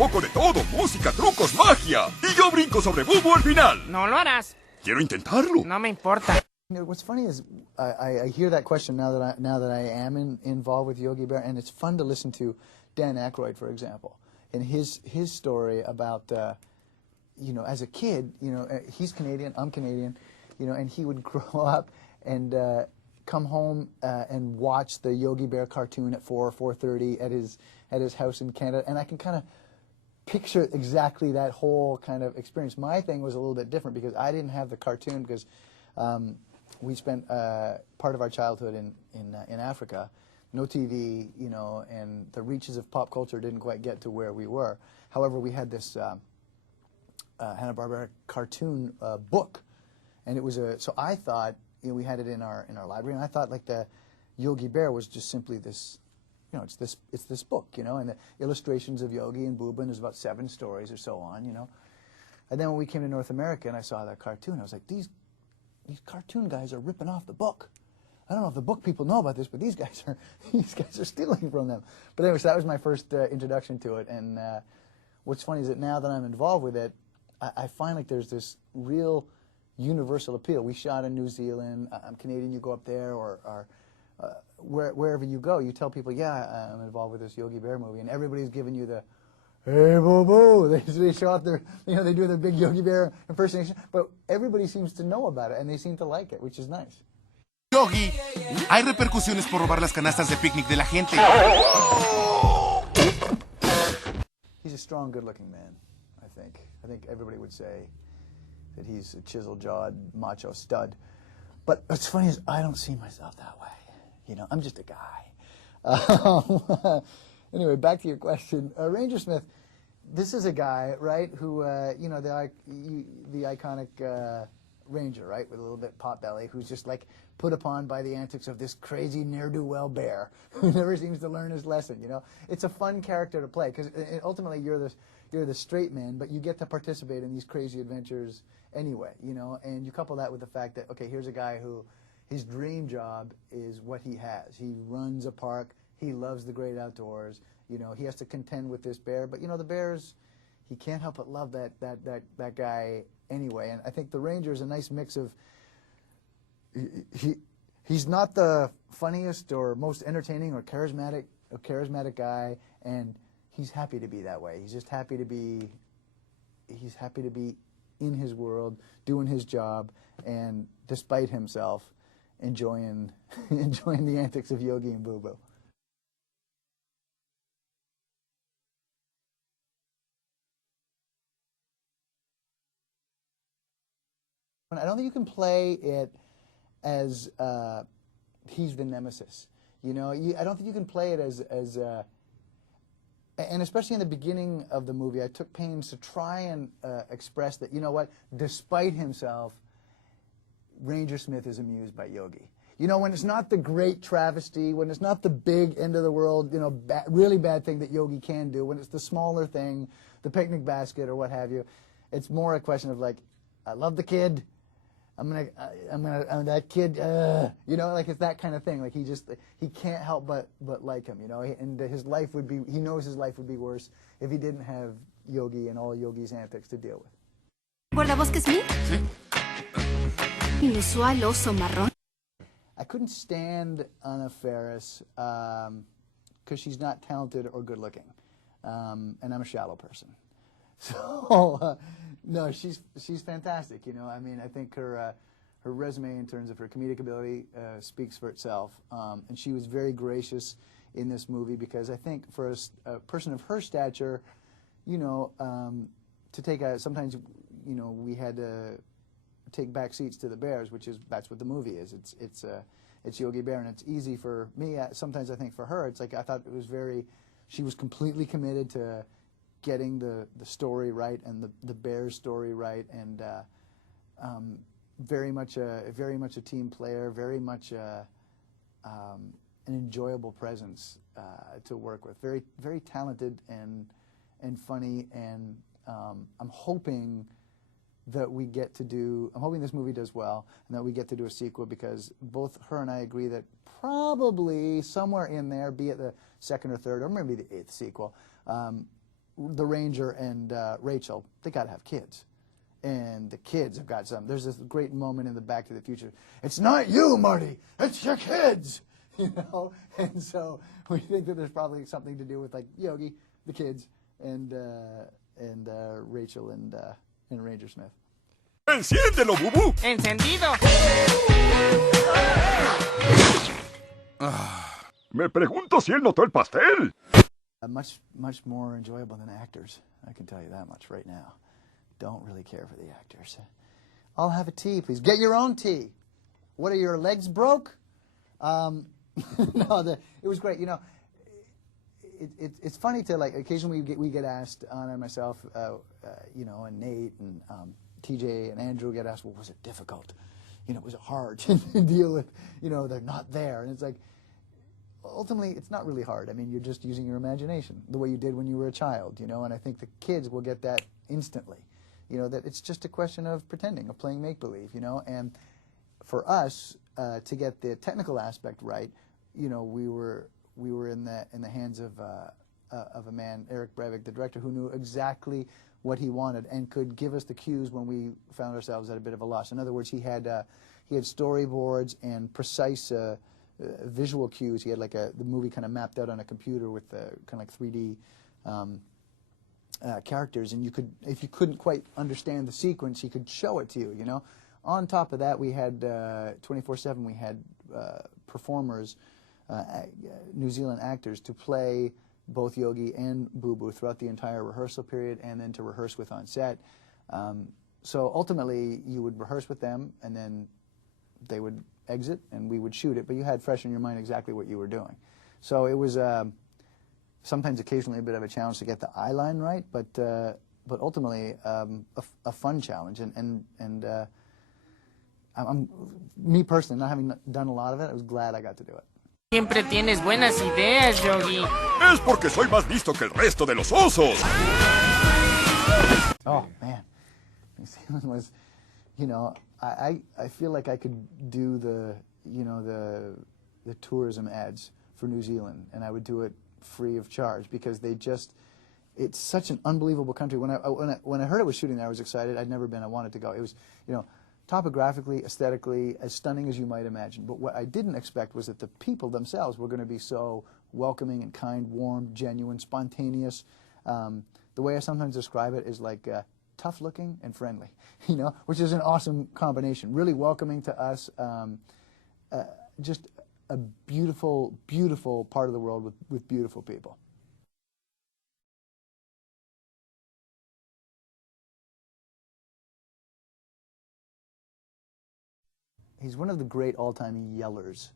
poco de todo, música, trucos, magia. Y yo brinco sobre Bubu al final. No lo harás. Quiero intentarlo. No me importa. You know, what's funny is I hear that question now that I am involved with Yogi Bear, and it's fun to listen to Dan Aykroyd, for example, and his story about you know, as a kid, you know, he's Canadian, I'm Canadian, you know, and he would grow up and come home and watch the Yogi Bear cartoon at 4:30 at his house in Canada, and I can kind of picture exactly that whole kind of experience. My thing was a little bit different because I didn't have the cartoon because we spent part of our childhood in Africa, no TV, you know, and the reaches of pop culture didn't quite get to where we were. However, we had this Hanna-Barbera cartoon book, and it was so I thought, you know, we had it in our library, and I thought like the Yogi Bear was just simply this, you know, it's this book, you know, and the illustrations of Yogi and Booba, and there's about 7 stories or so on, you know. And then when we came to North America and I saw that cartoon, I was like, these cartoon guys are ripping off the book. I don't know if the book people know about this, but these guys are stealing from them. But anyway, so that was my first introduction to it. And what's funny is that now that I'm involved with it, I find like there's this real universal appeal. We shot in New Zealand. I'm Canadian. You go up there, or wherever you go, you tell people, yeah, I'm involved with this Yogi Bear movie, and everybody's giving you the, hey, boo boo. They show off their, you know, they do their big Yogi Bear impersonation, but everybody seems to know about it, and they seem to like it, which is nice. Yogi, hay repercusiones por robar las canastas de picnic de la gente. He's a strong, good-looking man, I think. I think everybody would say that he's a chisel-jawed, macho stud. But what's funny is I don't see myself that way. You know, I'm just a guy. Anyway, back to your question. Ranger Smith, this is a guy, right, who, you know, the iconic Ranger, right, with a little bit pot belly, who's just like put upon by the antics of this crazy ne'er-do-well bear who never seems to learn his lesson, you know. It's a fun character to play because ultimately you're the straight man, but you get to participate in these crazy adventures anyway, you know, and you couple that with the fact that, okay, here's a guy who his dream job is what he has. He runs a park. He loves the great outdoors. You know, he has to contend with this bear, but you know, the bears, he can't help but love that guy anyway. And I think the Ranger is a nice mix of he's not the funniest or most entertaining or charismatic guy, and he's happy to be that way. He's just happy to be in his world, doing his job, and despite himself, enjoying the antics of Yogi and Boo Boo. I don't think you can play it as he's the nemesis. You know, I don't think you can play it as and especially in the beginning of the movie, I took pains to try and express that, you know what, despite himself, Ranger Smith is amused by Yogi. You know, when it's not the great travesty, when it's not the big end of the world, you know, really bad thing that Yogi can do, when it's the smaller thing, the picnic basket or what have you, it's more a question of like, I love the kid. I'm that kid, you know, like it's that kind of thing. Like he can't help but like him, you know, and his life would be, he knows his life would be worse if he didn't have Yogi and all Yogi's antics to deal with. ¿Guardabosques mí? Sí. Inusual oso marrón. I couldn't stand Anna Faris because she's not talented or good looking, and I'm a shallow person. So no, she's fantastic. You know, I mean, I think her resume in terms of her comedic ability speaks for itself, and she was very gracious in this movie because I think for a person of her stature, you know, to take sometimes, you know, we had to take back seats to the bears, that's what the movie is. It's Yogi Bear, and it's easy for me. Sometimes I think for her, it's like I thought it was she was completely committed to getting the story right and the bear's story right, and very much a team player, very much an enjoyable presence to work with. Very very talented and funny, and I'm hoping that I'm hoping this movie does well and that we get to do a sequel, because both her and I agree that probably somewhere in there, be it the second or third or maybe the 8th sequel, the Ranger and Rachel, they got to have kids. And the kids have got some. There's this great moment in the Back to the Future. It's not you, Marty. It's your kids. You know, and so we think that there's probably something to do with like Yogi, the kids, and Rachel and Ranger Smith. ¡Enciéndelo, Bubú! ¡Encendido! Me pregunto si él notó el pastel. Much more enjoyable than actors. I can tell you that much right now. Don't really care for the actors. I'll have a tea, please. Get your own tea. What, are your legs broke? No, it was great. You know, it's funny to, like, occasionally we get asked, Anna and myself, you know, and Nate and TJ and Andrew get asked, well, was it difficult? You know, was it hard to deal with, you know, they're not there? And it's like, ultimately, it's not really hard. I mean, you're just using your imagination the way you did when you were a child, you know, and I think the kids will get that instantly. You know, that it's just a question of pretending, of playing make-believe, you know, and for us to get the technical aspect right, you know, we were in the hands of a man, Eric Breivik, the director, who knew exactly what he wanted and could give us the cues when we found ourselves at a bit of a loss. In other words, he had storyboards and precise visual cues. He had like the movie kind of mapped out on a computer with kind of like 3D characters, and you could, if you couldn't quite understand the sequence, he could show it to you, you know. On top of that, we had 24/7, we had performers, New Zealand actors, to play both Yogi and Boo Boo throughout the entire rehearsal period, and then to rehearse with on set. So ultimately, you would rehearse with them, and then they would exit, and we would shoot it, but you had fresh in your mind exactly what you were doing. So it was sometimes occasionally a bit of a challenge to get the eye line right, but ultimately a fun challenge. And me personally, not having done a lot of it, I was glad I got to do it. Siempre tienes buenas ideas, Yogi. Es porque soy más listo que el resto de los osos. Oh, man. New Zealand was, you know, I feel like I could do the, you know, the tourism ads for New Zealand, and I would do it free of charge, because they just, it's such an unbelievable country. When I heard it was shooting there, I was excited. I'd never been. I wanted to go. It was, you know, topographically, aesthetically, as stunning as you might imagine. But what I didn't expect was that the people themselves were going to be so welcoming and kind, warm, genuine, spontaneous. The way I sometimes describe it is like tough-looking and friendly, you know, which is an awesome combination. Really welcoming to us, just a beautiful, beautiful part of the world with beautiful people. He's one of the great all-time yellers,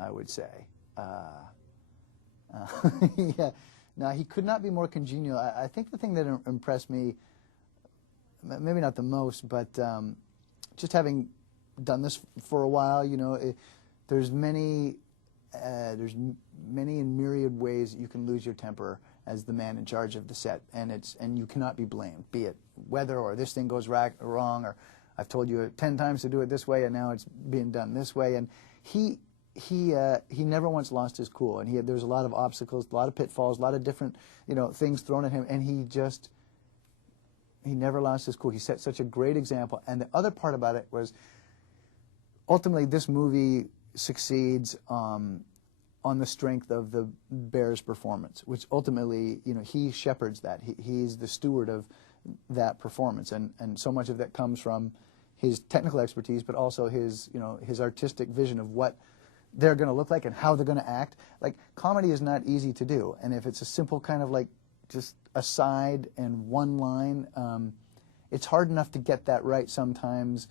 I would say. Yeah. Now, he could not be more congenial. I think the thing that impressed me, maybe not the most, but just having done this for a while, you know, there's many and myriad ways that you can lose your temper as the man in charge of the set, and you cannot be blamed, be it weather or this thing goes wrong, or I've told you 10 times to do it this way, and now it's being done this way. And he never once lost his cool, and there's a lot of obstacles, a lot of pitfalls, a lot of different, you know, things thrown at him, and he never lost his cool. He set such a great example. And the other part about it was, ultimately, this movie succeeds on the strength of the Bear's performance, which ultimately, you know, he shepherds that. He's the steward of that performance, and so much of that comes from his technical expertise, but also his, you know, his artistic vision of what they're going to look like and how they're going to act. Like, comedy is not easy to do, and if it's a simple kind of like just a side and one line, it's hard enough to get that right sometimes,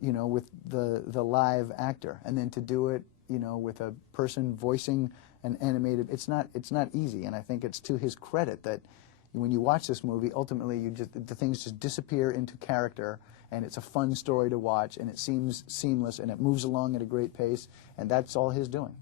you know, with the live actor, and then to do it, you know, with a person voicing an animated, it's not easy. And I think it's to his credit that when you watch this movie, ultimately the things just disappear into character, and it's a fun story to watch, and it seems seamless, and it moves along at a great pace, and that's all his doing.